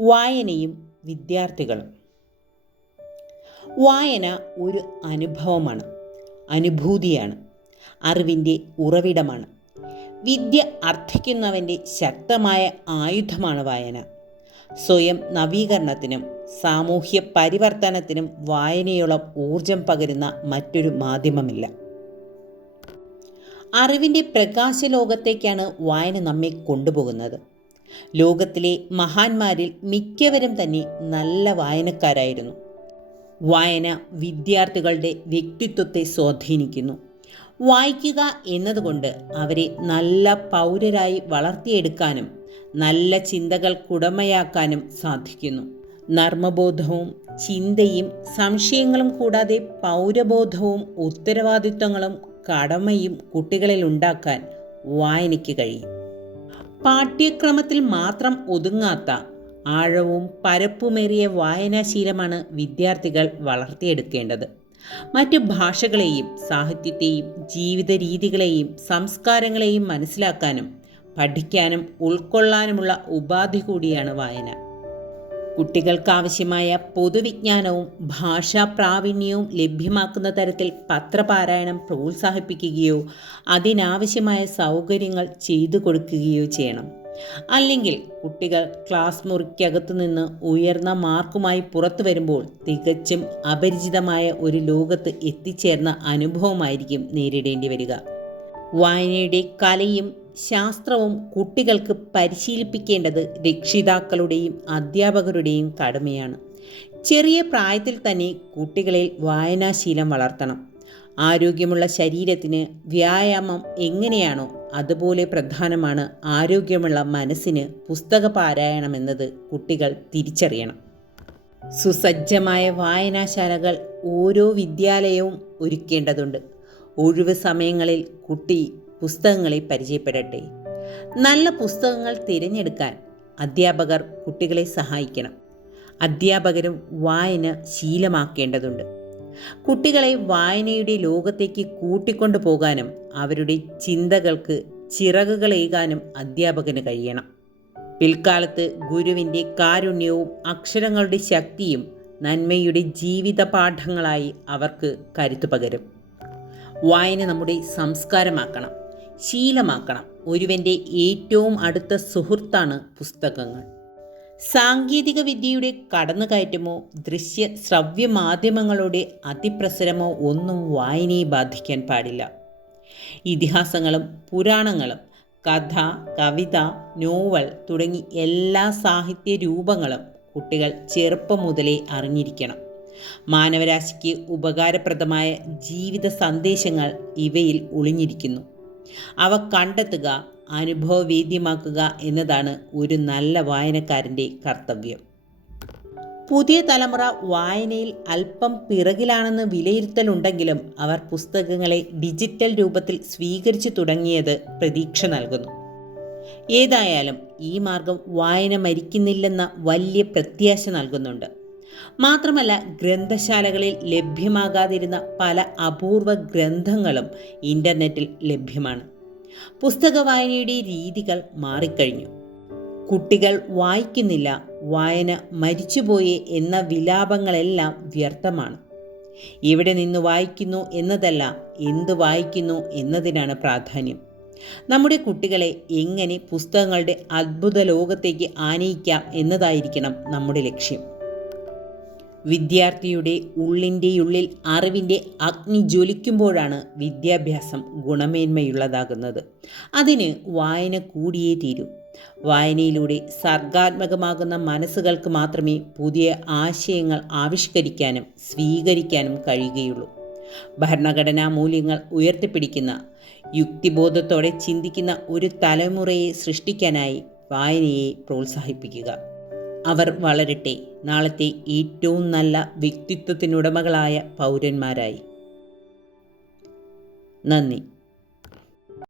വായനയും വിദ്യാർത്ഥികളും. വായന ഒരു അനുഭവമാണ് അനുഭൂതിയാണ് അറിവിന്റെ ഉറവിടമാണ്. വിദ്യ അർത്ഥിക്കുന്നവന്റെ ശക്തമായ ആയുധമാണ് വായന. സ്വയം നവീകരണത്തിനും സാമൂഹ്യ പരിവർത്തനത്തിനും വായനയോളം ഊർജം പകരുന്ന മറ്റൊരു മാധ്യമമില്ല. അറിവിന്റെ പ്രകാശലോകത്തേക്കാണ് വായന നമ്മെ കൊണ്ടുപോകുന്നത്. ലോകത്തിലെ മഹാന്മാരിൽ മിക്കവരും തന്നെ നല്ല വായനക്കാരായിരുന്നു. വായന വിദ്യാർത്ഥികളുടെ വ്യക്തിത്വത്തെ സ്വാധീനിക്കുന്നു. വായിക്കുക എന്നതുകൊണ്ട് അവരെ നല്ല പൗരരായി വളർത്തിയെടുക്കാനും നല്ല ചിന്തകൾ കുടമയാക്കാനും സാധിക്കുന്നു. നർമ്മബോധവും ചിന്തയും സംശയങ്ങളും കൂടാതെ പൗരബോധവും ഉത്തരവാദിത്വങ്ങളും കടമയും കുട്ടികളിൽ ഉണ്ടാക്കാൻ വായനയ്ക്ക് കഴിയും. പാഠ്യക്രമത്തിൽ മാത്രം ഒതുങ്ങാത്ത ആഴവും പരപ്പുമേറിയ വായനാശീലമാണ് വിദ്യാർത്ഥികൾ വളർത്തിയെടുക്കേണ്ടത്. മറ്റ് ഭാഷകളെയും സാഹിത്യത്തെയും ജീവിത രീതികളെയും സംസ്കാരങ്ങളെയും മനസ്സിലാക്കാനും പഠിക്കാനും ഉൾക്കൊള്ളാനുമുള്ള ഉപാധി കൂടിയാണ് വായന. കുട്ടികൾക്കാവശ്യമായ പൊതുവിജ്ഞാനവും ഭാഷാ പ്രാവീണ്യവും ലഭ്യമാക്കുന്ന തരത്തിൽ പത്രപാരായണം പ്രോത്സാഹിപ്പിക്കുകയോ അതിനാവശ്യമായ സൗകര്യങ്ങൾ ചെയ്തു കൊടുക്കുകയോ ചെയ്യണം. അല്ലെങ്കിൽ കുട്ടികൾ ക്ലാസ് മുറിക്കകത്തു നിന്ന് ഉയർന്ന മാർക്കുമായി പുറത്തു വരുമ്പോൾ തികച്ചും അപരിചിതമായ ഒരു ലോകത്ത് എത്തിച്ചേർന്ന അനുഭവമായിരിക്കും നേരിടേണ്ടി വരിക. വായനയുടെ കലയും ശാസ്ത്രവും കുട്ടികൾക്ക് പരിശീലിപ്പിക്കേണ്ടത് രക്ഷിതാക്കളുടെയും അധ്യാപകരുടെയും കടമയാണ്. ചെറിയ പ്രായത്തിൽ തന്നെ കുട്ടികളിൽ വായനാശീലം വളർത്തണം. ആരോഗ്യമുള്ള ശരീരത്തിന് വ്യായാമം എങ്ങനെയാണോ അതുപോലെ പ്രധാനമാണ് ആരോഗ്യമുള്ള മനസ്സിന് പുസ്തക പാരായണം എന്നത് കുട്ടികൾ തിരിച്ചറിയണം. സുസജ്ജമായ വായനാശാലകൾ ഓരോ വിദ്യാലയവും ഒരുക്കേണ്ടതുണ്ട്. ഒഴിവ് സമയങ്ങളിൽ കുട്ടി പുസ്തകങ്ങളെ പരിചയപ്പെടട്ടെ. നല്ല പുസ്തകങ്ങൾ തിരഞ്ഞെടുക്കാൻ അധ്യാപകർ കുട്ടികളെ സഹായിക്കണം. അധ്യാപകരും വായന ശീലമാക്കേണ്ടതുണ്ട്. കുട്ടികളെ വായനയുടെ ലോകത്തേക്ക് കൂട്ടിക്കൊണ്ടു പോകാനും അവരുടെ ചിന്തകൾക്ക് ചിറകുകളേകാനും അധ്യാപകന് കഴിയണം. പിൽക്കാലത്ത് ഗുരുവിന്റെ കാരുണ്യവും അക്ഷരങ്ങളുടെ ശക്തിയും നന്മയുടെ ജീവിത പാഠങ്ങളായി അവർക്ക് കരുത്തു പകരും. വായന നമ്മുടെ സംസ്കാരമാക്കണം. ശീലമാക്കണം. ഒരുവന്റെ ഏറ്റവും അടുത്ത സുഹൃത്താണ് പുസ്തകങ്ങൾ. സാങ്കേതിക വിദ്യയുടെ കടന്നുകയറ്റമോ ദൃശ്യ ശ്രവ്യ മാധ്യമങ്ങളുടെ അതിപ്രസരമോ ഒന്നും വായനയെ ബാധിക്കാൻ പാടില്ല. ഇതിഹാസങ്ങളും പുരാണങ്ങളും കഥ കവിത നോവൽ തുടങ്ങി എല്ലാ സാഹിത്യ രൂപങ്ങളും കുട്ടികൾ ചെറുപ്പം മുതലേ അറിഞ്ഞിരിക്കണം. മാനവരാശിക്ക് ഉപകാരപ്രദമായ ജീവിത സന്ദേശങ്ങൾ ഇവയിൽ ഒളിഞ്ഞിരിക്കുന്നു. അവ കണ്ടെത്തുക അനുഭവവേദ്യമാക്കുക എന്നതാണ് ഒരു നല്ല വായനക്കാരന്റെ കർത്തവ്യം. പുതിയ തലമുറ വായനയിൽ അല്പം പിറകിലാണെന്ന് വിലയിരുത്തലുണ്ടെങ്കിലും അവർ പുസ്തകങ്ങളെ ഡിജിറ്റൽ രൂപത്തിൽ സ്വീകരിച്ചു തുടങ്ങിയത് പ്രതീക്ഷ നൽകുന്നു. ഏതായാലും ഈ മാർഗം വായന മരിക്കുന്നില്ലെന്ന വലിയ പ്രത്യാശ നൽകുന്നുണ്ട്. മാത്രമല്ല ഗ്രന്ഥശാലകളിൽ ലഭ്യമാകാതിരുന്ന പല അപൂർവ ഗ്രന്ഥങ്ങളും ഇന്റർനെറ്റിൽ ലഭ്യമാണ്. പുസ്തക വായനയുടെ രീതികൾ മാറിക്കഴിഞ്ഞു. കുട്ടികൾ വായിക്കുന്നില്ല വായന മരിച്ചുപോയി എന്ന വിലാപങ്ങളെല്ലാം വ്യർത്ഥമാണ്. ഇവിടെ നിന്ന് വായിക്കുന്നു എന്നതല്ല എന്ത് വായിക്കുന്നു എന്നതിനാണ് പ്രാധാന്യം. നമ്മുടെ കുട്ടികളെ എങ്ങനെ പുസ്തകങ്ങളുടെ അത്ഭുത ലോകത്തേക്ക് ആനയിക്കാം എന്നതായിരിക്കണം നമ്മുടെ ലക്ഷ്യം. വിദ്യാർത്ഥിയുടെ ഉള്ളിന്റെയുള്ളിൽ അറിവിന്റെ അഗ്നി ജ്വലിക്കുമ്പോഴാണ് വിദ്യാഭ്യാസം ഗുണമേന്മയുള്ളതാകുന്നത്. അതിന് വായന കൂടിയേ തീരൂ. വായനയിലൂടെ സർഗാത്മകമാകുന്ന മനസ്സുകൾക്ക് മാത്രമേ പുതിയ ആശയങ്ങൾ ആവിഷ്കരിക്കാനും സ്വീകരിക്കാനും കഴിയുകയുള്ളൂ. ഭരണഘടനാ മൂല്യങ്ങൾ ഉയർത്തിപ്പിടിക്കുന്ന യുക്തിബോധത്തോടെ ചിന്തിക്കുന്ന ഒരു തലമുറയെ സൃഷ്ടിക്കാനായി വായനയെ പ്രോത്സാഹിപ്പിക്കുക. അവർ വളരട്ടെ. നാളത്തെ ഏറ്റവും നല്ല വ്യക്തിത്വത്തിനുടമകളായ പൗരന്മാരായി. നന്ദി.